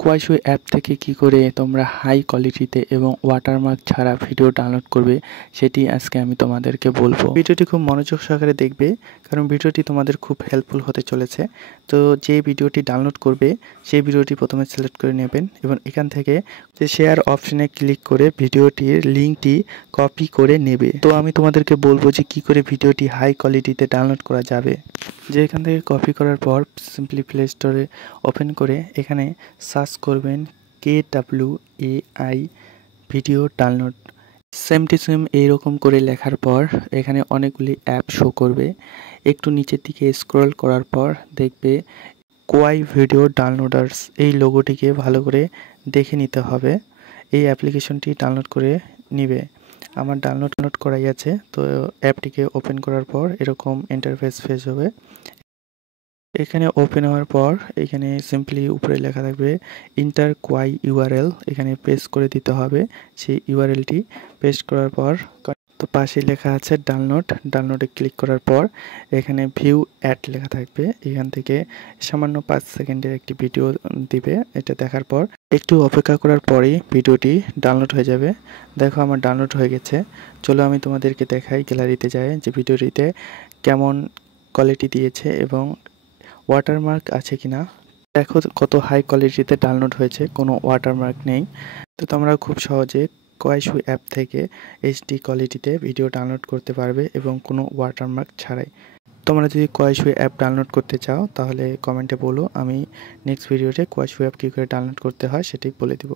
কোয়াইশো app থেকে কি করে তোমরা হাই কোয়ালিটিতে এবং ওয়াটারমার্ক ছাড়া ভিডিও ডাউনলোড করবে সেটি আজকে আমি তোমাদেরকে বলবো। ভিডিওটি খুব মনোযোগ সহকারে দেখবে, কারণ ভিডিওটি তোমাদের খুব হেল্পফুল হতে চলেছে। তো যে ভিডিওটি ডাউনলোড করবে সেই ভিডিওটি প্রথমে সিলেক্ট করে নেবেন এবং এখান থেকে যে শেয়ার অপশনে ক্লিক করে ভিডিওটির লিঙ্কটি কপি করে নেবে। তো আমি তোমাদেরকে বলবো যে কি করে ভিডিওটি হাই কোয়ালিটিতে ডাউনলোড করা যাবে। যে এখান থেকে কপি করার পর সিম্পলি প্লে স্টোরে ওপেন করে এখানে সার্চ করবেন KWAI video download. Same to same এইরকম করে লেখার পর এখানে অনেকগুলি অ্যাপ শো করবে। একটু নিচের দিকে স্ক্রল করার পর দেখবে কোয়াই ভিডিও ডাউনলোডার্স, এই লোগোটিকে ভালো করে দেখে নিতে হবে। এই অ্যাপ্লিকেশনটি ডাউনলোড করে নিবে। আমার ডাউনলোড করাই আছে। তো অ্যাপটিকে ওপেন করার পর এরকম ইন্টারফেস ফেস হবে। এখানে ওপেন হওয়ার পর এখানে সিম্পলি উপরে লেখা থাকবে ইন্টার কোয়াই ইউআরএল, এখানে পেস্ট করে দিতে হবে। সেই ইউআরএলটি পেস্ট করার পর তো পাশে লেখা আছে ডাউনলোডে ক্লিক করার পর এখানে ভিউ অ্যাড লেখা থাকবে। এখান থেকে সামান্য 5 সেকেন্ডের একটি ভিডিও দিবে। এটা দেখার পর একটু অপেক্ষা করার পরেই ভিডিওটি ডাউনলোড হয়ে যাবে। দেখো আমার ডাউনলোড হয়ে গেছে। চলো আমি তোমাদেরকে দেখাই গ্যালারিতে যায় যে ভিডিওটিতে কেমন কোয়ালিটি দিয়েছে এবং ওয়াটারমার্ক আছে কিনা। দেখো কত হাই কোয়ালিটিতে ডাউনলোড হয়েছে, কোনো ওয়াটারমার্ক নেই। তো তোমরা খুব সহজে কোয়াইশো অ্যাপ থেকে এইচডি কোয়ালিটিতে ভিডিও ডাউনলোড করতে পারবে এবং কোনো ওয়াটারমার্ক ছাড়াই। তোমরা যদি কোয়াইশো অ্যাপ ডাউনলোড করতে চাও তাহলে কমেন্টে বলো, আমি নেক্সট ভিডিওতে কোয়াইশো অ্যাপ কী করে ডাউনলোড করতে হয় সেটাই বলে দিব।